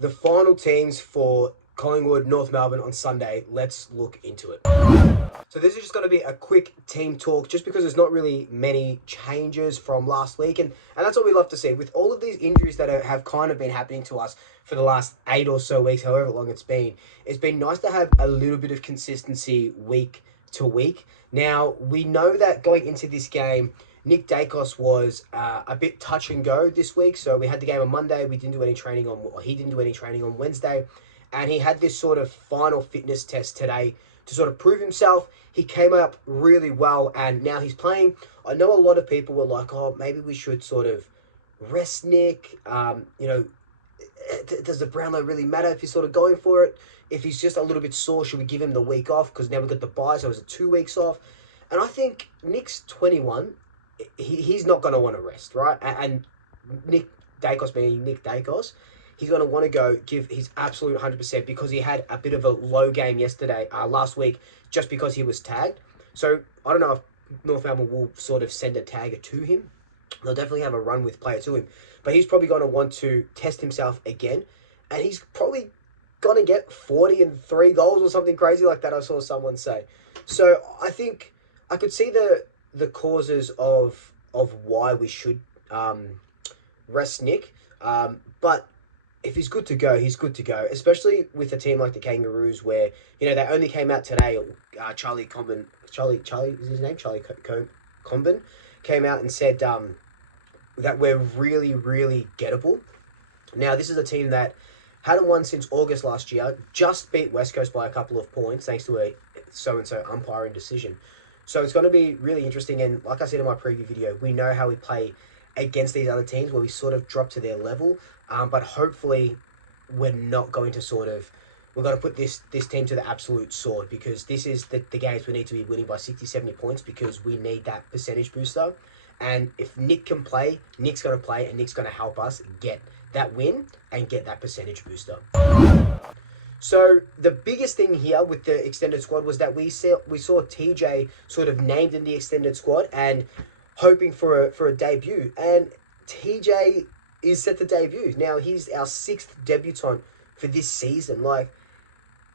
the final teams for Collingwood, North Melbourne on Sunday. Let's look into it. So this is just going to be a quick team talk, just because there's not really many changes from last week, and that's what we love to see. With all of these injuries that have kind of been happening to us for the last 8 or so weeks, however long it's been nice to have a little bit of consistency week to week. Now, we know that going into this game, Nick Dacos was a bit touch and go this week. So we had the game on Monday. We didn't do any training on, or he didn't do any training on Wednesday, and he had this sort of final fitness test today to sort of prove himself. He came up really well, and now he's playing. I know a lot of people were like, "Oh, maybe we should sort of rest Nick." Does the Brownlow really matter if he's sort of going for it? If he's just a little bit sore, should we give him the week off? Because now we've got the bye, so it's 2 weeks off. And I think Nick's 21. He's not going to want to rest, right? And Nick Dacos, being Nick Dacos, he's going to want to go give his absolute 100% because he had a bit of a low game last week, just because he was tagged. So I don't know if North Melbourne will sort of send a tagger to him. They'll definitely have a run with player to him. But he's probably going to want to test himself again. And he's probably going to get 40 and 3 goals or something crazy like that, I saw someone say. So I think I could see the causes of why we should rest Nick. But if he's good to go, he's good to go. Especially with a team like the Kangaroos, where they only came out today. Charlie Comben, Charlie is his name. Charlie Comben came out and said that we're really, really gettable. Now, this is a team that hadn't won since August last year. Just beat West Coast by a couple of points thanks to a so-and-so umpiring decision. So it's going to be really interesting. And like I said in my preview video, we know how we play against these other teams, where we sort of drop to their level. But hopefully we're not going to we're going to put this team to the absolute sword, because this is the games we need to be winning by 60, 70 points, because we need that percentage booster. And if Nick can play, Nick's going to play, and Nick's going to help us get that win and get that percentage booster. So the biggest thing here with the extended squad was that we saw TJ sort of named in the extended squad and hoping for a debut. And TJ is set to debut. Now, he's our 6th debutant for this season. Like,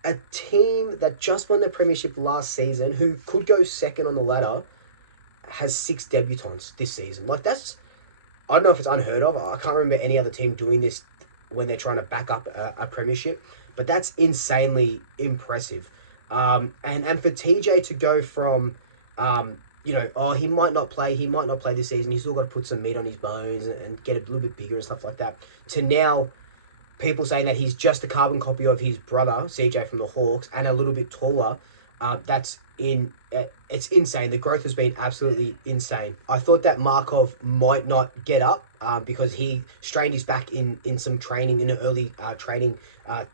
a team that just won the premiership last season, who could go second on the ladder, has 6 debutants this season. Like, that's, I don't know if it's unheard of. I can't remember any other team doing this when they're trying to back up a premiership, but that's insanely impressive. And for TJ to go from, he might not play this season, he's still got to put some meat on his bones and get a little bit bigger and stuff like that, to now people saying that he's just a carbon copy of his brother, CJ from the Hawks, and a little bit taller. It's insane. The growth has been absolutely insane. I thought that Markov might not get up because he strained his back in some training, in an early training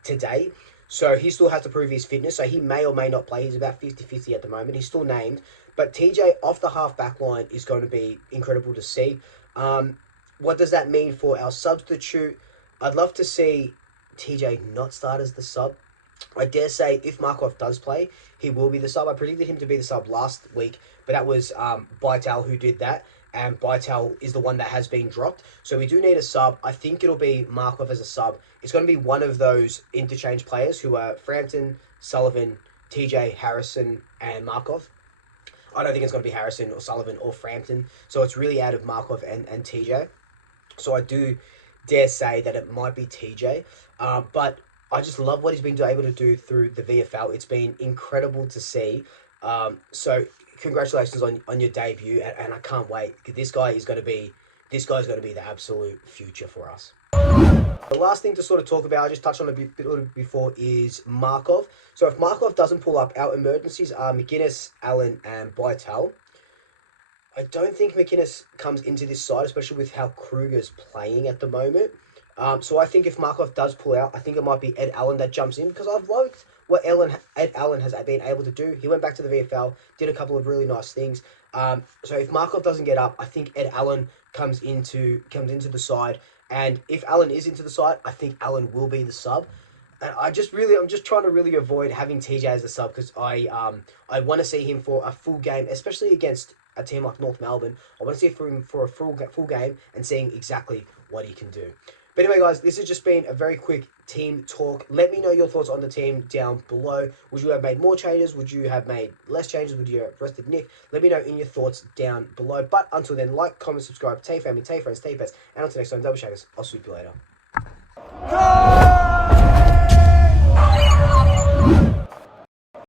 today. So he still has to prove his fitness. So he may or may not play. He's about 50-50 at the moment. He's still named. But TJ off the half-back line is going to be incredible to see. What does that mean for our substitute? I'd love to see TJ not start as the sub. I dare say if Markov does play, he will be the sub. I predicted him to be the sub last week, but that was Bytel who did that, and Bytel is the one that has been dropped. So we do need a sub. I think it'll be Markov as a sub. It's going to be one of those interchange players who are Frampton, Sullivan, TJ, Harrison, and Markov. I don't think it's going to be Harrison or Sullivan or Frampton. So it's really out of Markov and TJ. So I do dare say that it might be TJ. But I just love what he's been able to do through the VFL. It's been incredible to see. So congratulations on your debut, and I can't wait. This guy's going to be the absolute future for us. The last thing to sort of talk about, I just touched on a bit before, is Markov. So if Markov doesn't pull up, our emergencies are McInnes, Allen, and Bytel. I don't think McInnes comes into this side, especially with how Kruger's playing at the moment. So I think if Markov does pull out, I think it might be Ed Allen that jumps in, because I've liked what Ed Allen has been able to do. He went back to the VFL, did a couple of really nice things. So if Markov doesn't get up, I think Ed Allen comes into the side. And if Allen is into the side, I think Allen will be the sub. And I'm just trying to really avoid having TJ as a sub, because I want to see him for a full game, especially against a team like North Melbourne. I want to see him for a full game and seeing exactly what he can do. But anyway, guys, this has just been a very quick team talk. Let me know your thoughts on the team down below. Would you have made more changes? Would you have made less changes? Would you have rested Nick? Let me know in your thoughts down below. But until then, like, comment, subscribe, Tay family, Tay friends, Tay pets, and until next time, double shaggers. I'll sweep you later.